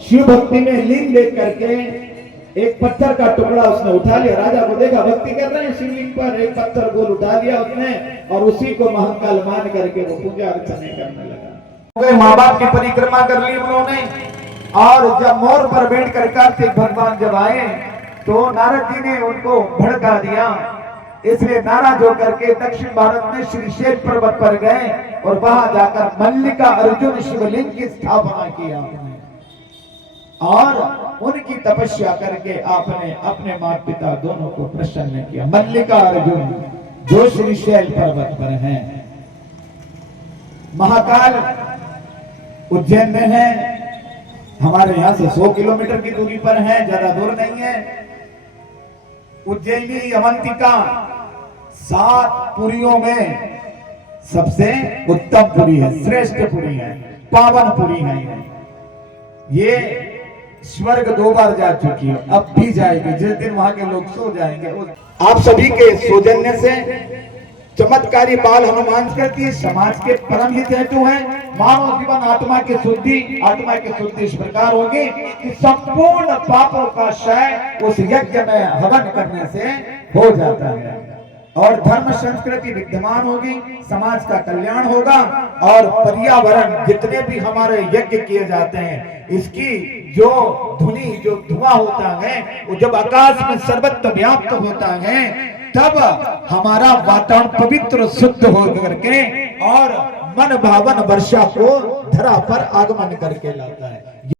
शिव भक्ति में लीन देख करके एक पत्थर का टुकड़ा उसने उठा लिया। राजा को देखा भक्ति कर रहे हैं शिवलिंग पर, एक पत्थर गोल उठा लिया उसने और उसी को महाकाल मान करके वो पूजा अर्चना करने लगा। माँ बाप की परिक्रमा कर ली उन्होंने, और जब मोर पर बैठ कर कार्तिक भगवान जब आए तो नारद जी ने उनको भड़का दिया। इसलिए नाराज होकर के दक्षिण भारत में श्रीशैल पर्वत पर गए और वहां जाकर मल्लिका अर्जुन शिवलिंग की स्थापना की आपने, और उनकी तपस्या करके आपने अपने माता पिता दोनों को प्रसन्न किया। मल्लिका अर्जुन जो श्रीशैल पर्वत पर हैं। महाकाल उज्जैन में है, हमारे यहां से 100 किलोमीटर की दूरी पर है, ज्यादा दूर नहीं है। उज्जैनी अवंतिका 7 पुरियों में सबसे उत्तम पुरी है, श्रेष्ठ पुरी है, पावन पुरी है। ये स्वर्ग 2 बार जा चुकी है, अब भी जाएगी। जिस दिन वहां के लोग सो जाएंगे। आप सभी के सौजन्य से चमत्कारी बाल हनुमान करती समाज के परम हित हेतु है। मानव जीवन आत्मा की शुद्धि इस प्रकार होगी कि संपूर्ण पापों का क्षय उस यज्ञ में हवन करने से हो जाता है, और धर्म संस्कृति विद्यमान होगी, समाज का कल्याण होगा, और पर्यावरण जितने भी हमारे यज्ञ किए जाते हैं इसकी जो धुनी जो धुआं होता है वो जब आकाश में सर्वत्र व्याप्त होता है तब हमारा वातावरण पवित्र शुद्ध हो करके और मन भावन वर्षा को धरा पर आगमन करके लाता है।